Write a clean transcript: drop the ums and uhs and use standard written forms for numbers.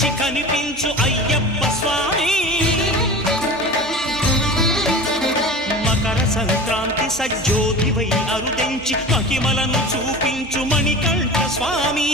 నుంచి కనిపించు అయ్యప్ప స్వామి మకర సంక్రాంతి సజ్జోతివై అరుదెంచి మహిమలను చూపించు మణికంఠ స్వామి